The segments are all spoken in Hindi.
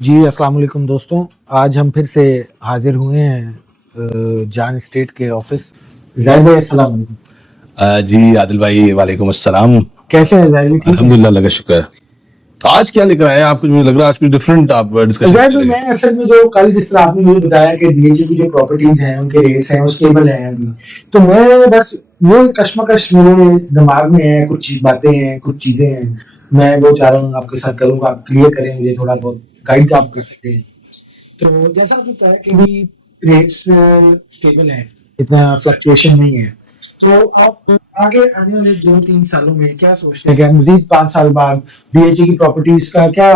जी, अस्सलाम वालेकुम दोस्तों। आज हम फिर से हाज़िर हुए हैं जान एस्टेट के ऑफिस। ज़ाहिर भाई अस्सलाम वालेकुम। जी आदिल भाई वालेकुम अस्सलाम। कैसे हैं ज़ाहिर भाई, ठीक है? अल्हम्दुलिल्लाह लगा शुक्र। आज क्या लेकर आए हैं आप? मुझे लग रहा है आज कुछ डिफरेंट आप डिस्कशन ज़ाहिर भाई करेंगे। मैं असल में जो कल जिस तरह आपने मुझे बताया कि डीएचए की जो प्रॉपर्टीज़ हैं, उनके रेट्स हैं, वो स्टेबल हैं अभी। तो मैं बस वो कशमकश मेरे दिमाग में है, कुछ बातें हैं, कुछ चीज़ें हैं। मैं वो चाह रहा हूँ आपके साथ करूँ, आप क्लियर करें मुझे थोड़ा बहुत, गाइड आप कर सकते हैं। तो जैसा आपने कहा कि भी रेट्स स्टेबल हैं, इतना फ्लक्चुएशन नहीं है। तो आप आगे आने वाले 2-3 सालों में क्या सोचते हैं कि मज़ीद 5 साल बाद डीएचए की प्रॉपर्टीज़ का क्या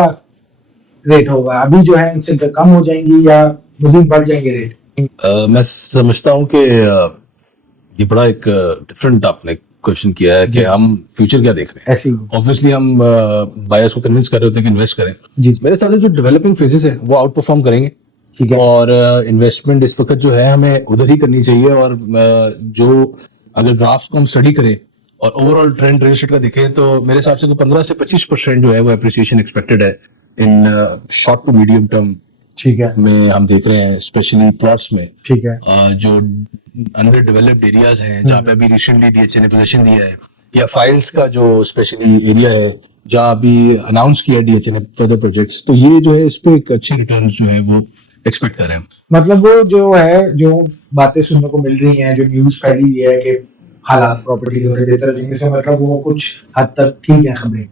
रेट होगा? अभी जो है इनसे कम हो जाएँगी या मज़ीद बढ़ जाएँगे रेट? मैं समझता हूँ कि ये बड़ा एक डिफरेंट आपने क्वेश्चन किया है कि जी, जी। हम फ्यूचर क्या देख रहे हैं। ऐसे ही। ऑब्वियसली हम बायर्स को कन्विंस कर रहे होते हैं कि इन्वेस्ट करें। जी, जी। मेरे हिसाब से जो डेवलपिंग फेजेस है वो आउट परफॉर्म करेंगे ठीक है। और इन्वेस्टमेंट इस वक्त जो है हमें उधर ही करनी चाहिए। और जो अगर ग्राफ्स को हम स्टडी करें और ओवरऑल ट्रेंड रियल एस्टेट का देखें तो मेरे हिसाब से 15 से 25% जो है वो एप्रिसिएशन एक्सपेक्टेड है in short to medium term ठीक है। में। हम देख रहे हैं स्पेशली प्लॉट्स में ठीक है। जो अंडर डेवलप्ड एरियाज हैं जहाँ पे अभी रिसेंटली डीएचए ने पोजीशन दिया है, या फाइल्स का जो स्पेशली एरिया है जहाँ अभी अनाउंस किया डीएचए ने फर्दर प्रोजेक्ट्स, तो ये जो है इस पे एक अच्छे रिटर्न्स जो है वो एक्सपेक्ट कर रहे हैं। मतलब वो जो है, जो बातें सुनने को मिल रही हैं, जो न्यूज़ फैली हुई है कि हालात प्रॉपर्टी के थोड़े बेहतर रहेंगे, इसका मतलब वो कुछ हद तक ठीक है खबरें।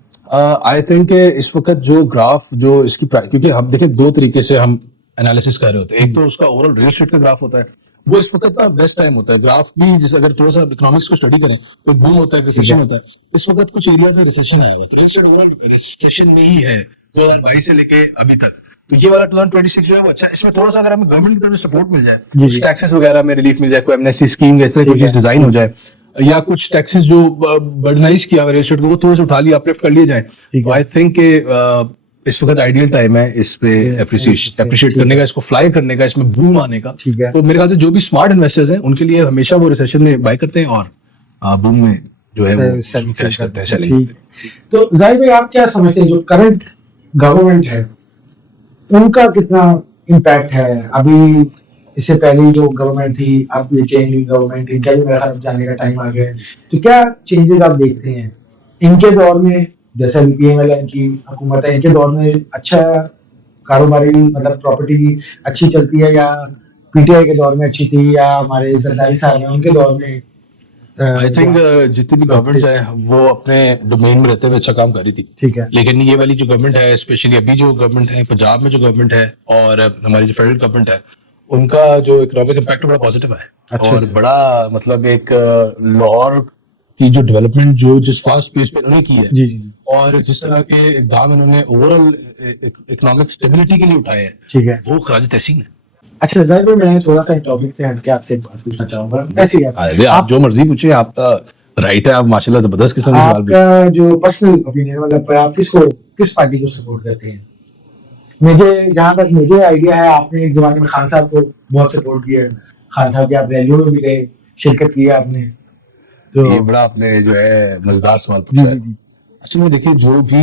आई थिंक इस वक्त जो ग्राफ जो इसकी क्योंकि हम देखें दो तरीके से हम एनालिसिस कर रहे होते हैं। एक तो उसका ओवरऑल रियल एस्टेट का ग्राफ होता है, वो इस वक्त का बेस्ट टाइम होता है। ग्राफ भी जैसे अगर थोड़ा सा इकोनॉमिक्स को स्टडी करें तो बूम होता है, रिसेशन होता है। इस वक्त कुछ एरियाज में रिसेशन आया हुआ है, रियल एस्टेट ओवरऑल रिसेशन में ही है 2022 से लेके अभी तक। तो ये वाला 2026 जो है वो अच्छा है। इसमें थोड़ा सा अगर हमें गवर्नमेंट की तरफ से सपोर्ट मिल जाए, जी, जी। टैक्सेस वगैरह में रिलीफ मिल जाए, कोई एमनेस्टी स्कीम इस तरह ठीक कोई है। चीज डिजाइन हो जाए, या कुछ टैक्सेस जो बर्डनाइज किया हुआ रियल एस्टेट को वो थोड़ा सा उठा लिया, अपलिफ्ट कर लिए जाए, ठीक तो है। आई थिंक इस वक्त आइडियल टाइम है इस पे अप्रिशिएट करने का, इसको फ्लाई करने का, इसमें बूम आने का। ठीक है। तो मेरे ख्याल से जो भी स्मार्ट इन्वेस्टर्स हैं उनके लिए हमेशा वो रिसेशन में बाय करते हैं और बूम में जो है वो सेल कैश करते हैं, ठीक। सेलिंग। तो जाहिर भाई आप क्या समझते हैं जो करंट गवर्नमेंट है, उनका कितना इम्पैक्ट है? अभी इससे पहले जो गवर्नमेंट थी, अब ये चेंज हुई गवर्नमेंट, इनका भी मेरा ख्याल जाने का टाइम आ गया है। तो क्या चेंजेस आप देखते हैं इनके दौर में? जैसे अभी पीएम की हुकूमत है, इनके दौर में अच्छा कारोबारी मतलब प्रॉपर्टी अच्छी चलती है, या पीटीआई के दौर में अच्छी थी, या हमारे जरदारी साहब हैं उनके दौर में? आई थिंक जितनी भी गवर्नमेंट प्रॉपर्टी है वो अपने डोमेन में रहते हुए अच्छा काम कर रही थी। ठीक है। लेकिन ये वाली जो गवर्नमेंट है, स्पेशली अभी जो गवर्नमेंट है पंजाब में, जो गवर्नमेंट है और हमारी जो फेडरल गवर्नमेंट है, उनका जो इकोनॉमिक इम्पैक्ट बड़ा पॉजिटिव है। अच्छा और अच्छा। बड़ा मतलब एक लाहौर की जो डेवलपमेंट जो जिस फास्ट पेस पे इन्होंने की है जी जी जी। और जिस तरह के इकदाम इन्होंने ओवरऑल इकोनॉमिक स्टेबिलिटी के लिए उठाए हैं, ठीक है। वो खराज तहसीन है। अच्छा जाहिर भाई मैं थोड़ा सा टॉपिक से हटके आपसे एक बात पूछना चाहूंगा। ऐसे ही अरे आप जो मर्जी पूछिए, आपका राइट है। आप माशाल्लाह जबरदस्त किस्म के सवाल पूछे। आपका जो पर्सनल ओपिनियन मतलब आप किस पार्टी को सपोर्ट करते हैं? मुझे जहां तक मुझे आइडिया है, आपने एक जमाने में खान साहब को बहुत सपोर्ट किया है। खान साहब की आप रैलियों में भी गए, शिरकत की है आपने। तो ये बड़ा आपने जो है मजेदार सवाल जी पूछा जी है। जी। असल में देखिए जो भी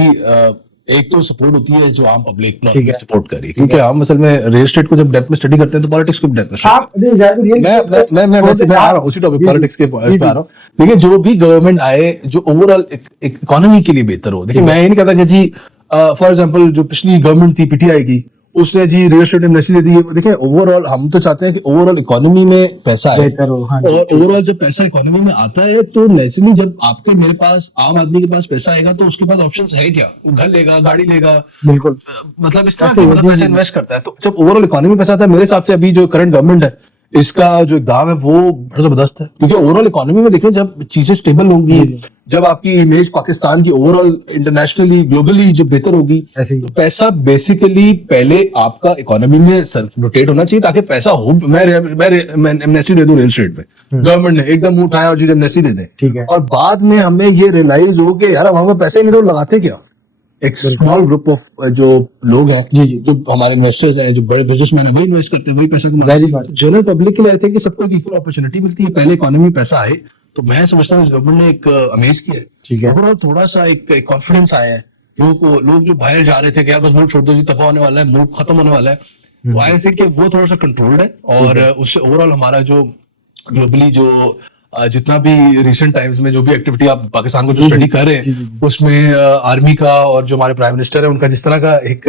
एक तो सपोर्ट होती है जो आम पब्लिक ठीक है। सपोर्ट कर रही है, ठीक क्योंकि है। हम असल में रियल एस्टेट को जब डेप्थ में स्टडी करते हैं तो पॉलिटिक्स को भी डेप्थ में study आप नहीं ज्यादा रियल करते हैं। मैं वैसे मैं आ रहा हूँ उसी टॉपिक जी जी पॉलिटिक्स के जी इस पे आ जी। रहा हूँ। देखिए जो भी गवर्नमेंट आए जो ओवरऑल इकोनॉमी के लिए बेहतर हो। देखिए ठीक है। मैं ये नहीं कहता कि जी फॉर एग्जांपल जो पिछली गवर्नमेंट थी पीटीआई की, उसने जी रियल एस्टेट इंडस्ट्री दे दी है। देखिए ओवरऑल हम तो चाहते हैं कि ओवरऑल इकोनॉमी में पैसा आए, बेहतर हो, हाँ जी और ठीक है। ओवरऑल जब पैसा इकोनॉमी में आता है तो नेचुरली जब आपके मेरे पास आम आदमी के पास पैसा आएगा तो उसके पास ऑप्शंस है क्या, वो घर लेगा, गाड़ी लेगा, बिल्कुल मतलब इस तरह ऐसे की ही है, मतलब जी पैसा जी। इन्वेस्ट करता है। तो जब ओवरऑल इकोनॉमी में पैसा आता है, मेरे हिसाब से अभी जो करंट गवर्नमेंट है इसका जो दाम है वो बड़ा जबरदस्त है। क्योंकि ओवरऑल इकोनॉमी में देखें जब चीजें स्टेबल होंगी, जी जी। जब आपकी इमेज पाकिस्तान की ओवरऑल इंटरनेशनली ग्लोबली जो बेहतर होगी, ऐसे ही तो पैसा बेसिकली पहले आपका इकोनॉमी में रोटेट होना चाहिए ताकि पैसा हो। मैं एमनेस्टी दे दूं रियल एस्टेट पे, गवर्नमेंट ने एकदम मुंह उठाया और जी एमनेस्टी दे दें, ठीक है। और बाद में हमें ये रियलाइज हो कि यार अब हमें पैसे ही नहीं तो लगाते क्या। एक स्मॉल ग्रुप ऑफ जो लोग हैं जी जी। जो हमारे इन्वेस्टर्स हैं, जो बड़े बिजनेसमैन है, वही इन्वेस्ट करते हैं, वही पैसा कमाते जाहिर हैं। बात। जनरल पब्लिक के लिए आई थिंक कि सबको एक इक्वल अपॉर्चुनिटी मिलती है, पहले इकोनॉमी में पैसा आए। तो मैं समझता हूँ इस गवर्नमेंट ने एक अमेज किया है। ठीक है। ओवरऑल थोड़ा सा एक कॉन्फिडेंस आया है लोग जो बाहर जा रहे थे कि यार बस मुल्क छोड़ दो जी, तबाह होने वाला है, मुल्क खत्म होने वाला है, तो आई थिंक कि वो थोड़ा सा कंट्रोल्ड है। और उससे ओवरऑल हमारा जो ग्लोबली जो जितना भी रिसेंट टाइम्स में जो भी एक्टिविटी आप पाकिस्तान को जो स्टडी कर रहे हैं, उसमें आर्मी का और जो हमारे प्राइम मिनिस्टर है उनका जिस तरह का एक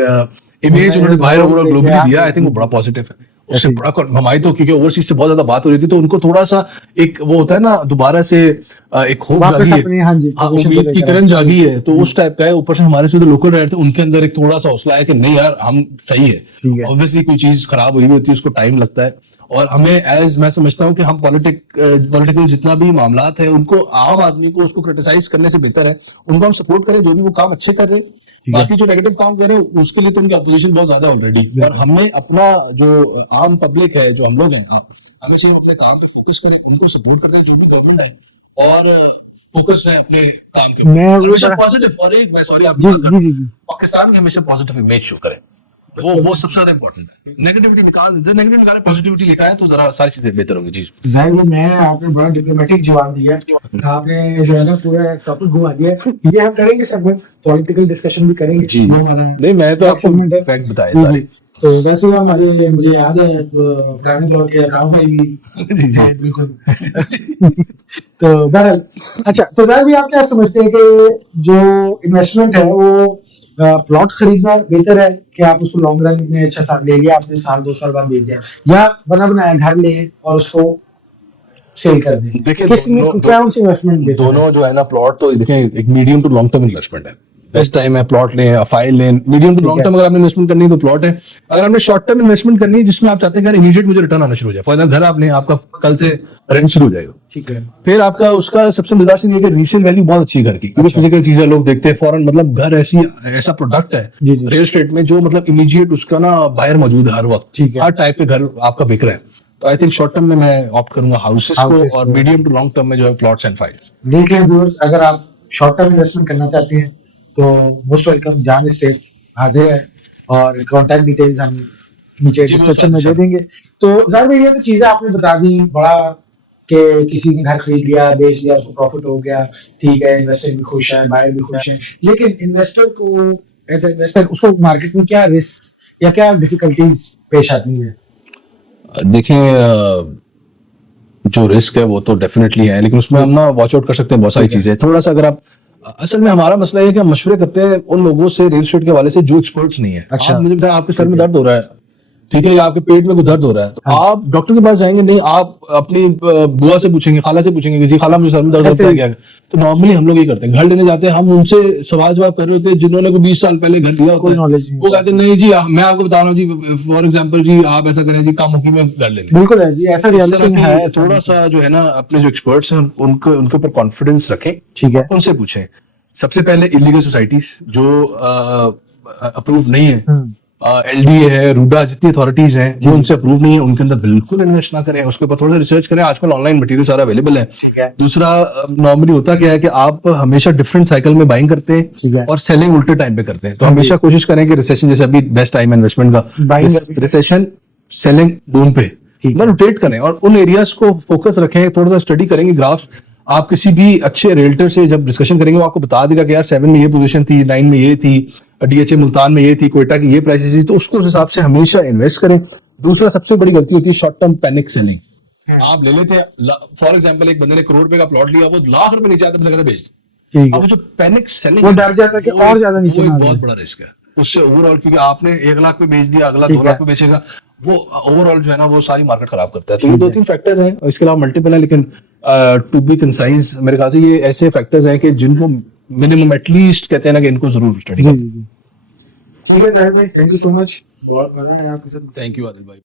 इमेज उन्होंने बाहर ओवरऑल ग्लोबली दिया, आई थिंक वो बड़ा पॉजिटिव है। उससे बड़ा हमारी तो क्योंकि ओवरसीज से बहुत ज्यादा बात हो रही थी, तो उनको थोड़ा सा एक वो होता है ना, दोबारा से एक होप जागी है, उम्मीद की किरण जागी है, तो उस टाइप का है। ऊपर से हमारे से जो लोकल रहे थे उनके अंदर एक थोड़ा सा हौसला है कि नहीं यार हम सही है। ऑब्वियसली कोई चीज खराब हुई होती है उसको टाइम लगता है, और हमें एज मैं समझता हूँ कि हम पॉलिटिकल जितना भी मामलात है उनको आम आदमी को उसको क्रिटिसाइज करने से बेहतर है उनको हम सपोर्ट करें जो भी वो काम अच्छे कर रहे हैं। बाकी जो नेगेटिव काम कर रहे हैं उसके लिए तो उनकी अपोजिशन बहुत ज्यादा ऑलरेडी, और हमें अपना जो आम पब्लिक है, जो हम लोग हैं, हमें चाहिए अपने काम पे फोकस करें, उनको सपोर्ट करते हैं जो भी गवर्नमेंट है, और फोकस रहे अपने काम के ऊपर, हमेशा पॉजिटिव। और एक मैं सॉरी आपको पाकिस्तान की हमेशा पॉजिटिव इमेज शो करें, वो सबसे ज्यादा इंपॉर्टेंट है। नेगेटिविटी निकाले पॉजिटिविटी लिखा है तो जरा सारी चीजें बेहतर होंगी। जी जाहिर मैं आपने बड़ा डिप्लोमेटिक जवाब दिया, आपने जो है ना पूरा टॉपिक घुमा दिया। ये हम करेंगे सब पॉलिटिकल डिस्कशन भी करेंगे जी। नहीं मैं तो आपको फैक्ट बताए सारे। तो वैसे हमारे मुझे याद है पुराने दौर के अताव भाई भी बिल्कुल तो बहरहाल अच्छा, तो वह भी आप क्या समझते हैं कि जो इन्वेस्टमेंट है वो प्लॉट खरीदना बेहतर है कि आप उसको लॉन्ग रन में अच्छा साल ले लिया, आपने साल 2 साल बाद बेच दिया, या बना बनाया घर ले और उसको सेल कर दें? देखिए क्या उनसे इन्वेस्टमेंट दोनों जो है ना, प्लॉट तो देखें एक medium to long term investment है। बेस्ट टाइम है प्लॉट लें, फाइल लें। मीडियम टू लॉन्ग टर्म अगर आपने इन्वेस्टमेंट करनी है तो प्लॉट है। अगर आपने शॉर्ट टर्म इन्वेस्टमेंट करनी है जिसमें आप चाहते हैं इमीडिएट मुझे रिटर्न आना शुरू हो जाए, फॉर एग्जाम्पल घर आपने आपका कल से रेंट शुरू हो जाएगा, ठीक है, फिर आपका उसका सबसे मजेदार चीज ये कि रीसेल वैल्यू बहुत अच्छी है घर की, क्योंकि फिजिकल चीजें लोग देखते हैं फॉरन, मतलब घर ऐसा प्रोडक्ट है रियल एस्टेट में जो मतलब इमीडिएट उसका ना बायर मौजूद है हर वक्त, हर टाइप के घर आपका बिक रहा है। तो आई थिंक शॉर्ट टर्म में मैं ऑप्ट करूंगा हाउसेस को, और मीडियम टू लॉन्ग टर्म में जो है प्लॉट्स एंड फाइल्स। देख लें व्यूअर्स, अगर आप शॉर्ट टर्म इन्वेस्टमेंट करना चाहते हैं तो मोस्ट वेलकम, जान एस्टेट हाजिर है, और कॉन्टैक्ट डिटेल्स हम नीचे डिस्क्रिप्शन में दे देंगे। तो जाहिर भाई ये तो चीजें आपने बता दी बड़ा कि किसी ने घर खरीद लिया, बेच लिया, उसको प्रॉफिट हो गया, ठीक है, इन्वेस्टर भी खुश है, बायर भी खुश है, लेकिन इन्वेस्टर को एज ए इन्वेस्टर उसको मार्केट में क्या रिस्क या क्या डिफिकल्टीज पेश आती है? देखें जो रिस्क है वो तो डेफिनेटली है, लेकिन उसमें हम ना वॉच आउट कर सकते हैं बहुत सारी चीजें। थोड़ा सा अगर आप, असल में हमारा मसला है कि हम मशवरे करते हैं उन लोगों से रियल एस्टेट के हवाले से जो एक्सपर्ट्स नहीं है। अच्छा, मुझे बताया आपके सर में दर्द हो रहा है, ठीक है, या आपके पेट में कोई दर्द हो रहा है, तो आप डॉक्टर के पास जाएंगे नहीं, आप अपनी बुआ से पूछेंगे, खाला से पूछेंगे कि जी खाला मुझे सर में दर्द होता है क्या? तो नॉर्मली हम लोग ये करते हैं, घर लेने जाते हैं, हम उनसे सवाल जवाब कर रहे होते हैं जिन्होंने कोई 20 साल पहले घर लिया होता है, वो कहते हैं नहीं जी मैं आपको बता रहा हूँ जी, फॉर एग्जाम्पल जी आप ऐसा करें जी, कामुकी में घर ले लें। बिल्कुल है जी, ऐसा रियलिटी है। थोड़ा सा जो है ना अपने जो एक्सपर्ट्स हैं उनके ऊपर कॉन्फिडेंस रखें, ठीक है, उनसे पूछें। सबसे पहले इलीगल सोसाइटीज जो अप्रूव नहीं है, एलडीए है, रूडा, जितनी अथॉरिटीज हैं जो उनसे अप्रूव नहीं है, उनके अंदर बिल्कुल इन्वेस्ट ना करें, उसके ऊपर थोड़ा रिसर्च करें। आजकल ऑनलाइन मटेरियल सारा अवेलेबल है, ठीक है। दूसरा नॉर्मली होता क्या है कि आप हमेशा डिफरेंट साइकिल में बाइंग करते हैं और सेलिंग उल्टे टाइम पे करते हैं, तो हमेशा कोशिश करें कि रिसेशन, जैसे अभी बेस्ट टाइम इन्वेस्टमेंट का, रिसेशन सेलिंग दोनों पे रोटेट करें और उन एरियाज को फोकस रखें, थोड़ा सा स्टडी करेंगे ग्राफ्स। आप किसी भी अच्छे रियल्टर से जब डिस्कशन करेंगे वो आपको बता देगा कि यार 7 में ये पोजीशन थी, 9 में ये थी, डीएचए मुल्तान में ये थी, कोयटा की ये प्राइसेस थी, तो उसको उस हिसाब से हमेशा इन्वेस्ट करें। दूसरा सबसे बड़ी गलती होती है शॉर्ट टर्म पैनिक सेलिंग। आप ले लेते हैं, फॉर एग्जांपल एक बंदे ने करोड़ रुपए का प्लॉट लिया, वो लाख रुपए नीचे आते हैं बेच, अब जो पैनिक सेलिंग वो डर जाता है कि और ज्यादा नीचे ना, बहुत बड़ा रिस्क है उससे ओवरऑल, क्योंकि आपने 1 लाख पे बेच दिया, अगला 2 लाख पे बेचेगा, वो ओवरऑल जो है ना वो सारी मार्केट खराब करता है। तो ये 2-3 फैक्टर्स हैं, और इसके अलावा मल्टीपल है, लेकिन टू बी कंसाइज मेरे ख्याल से ये ऐसे फैक्टर्स हैं कि जिनको मिनिमम एटलीस्ट कहते हैं ना कि इनको जरूर स्टडी करना। ठीक है जाहिर भाई, थैंक यू सो मच, बहुत मजा आया आपके साथ। थैंक यू आदिल भाई।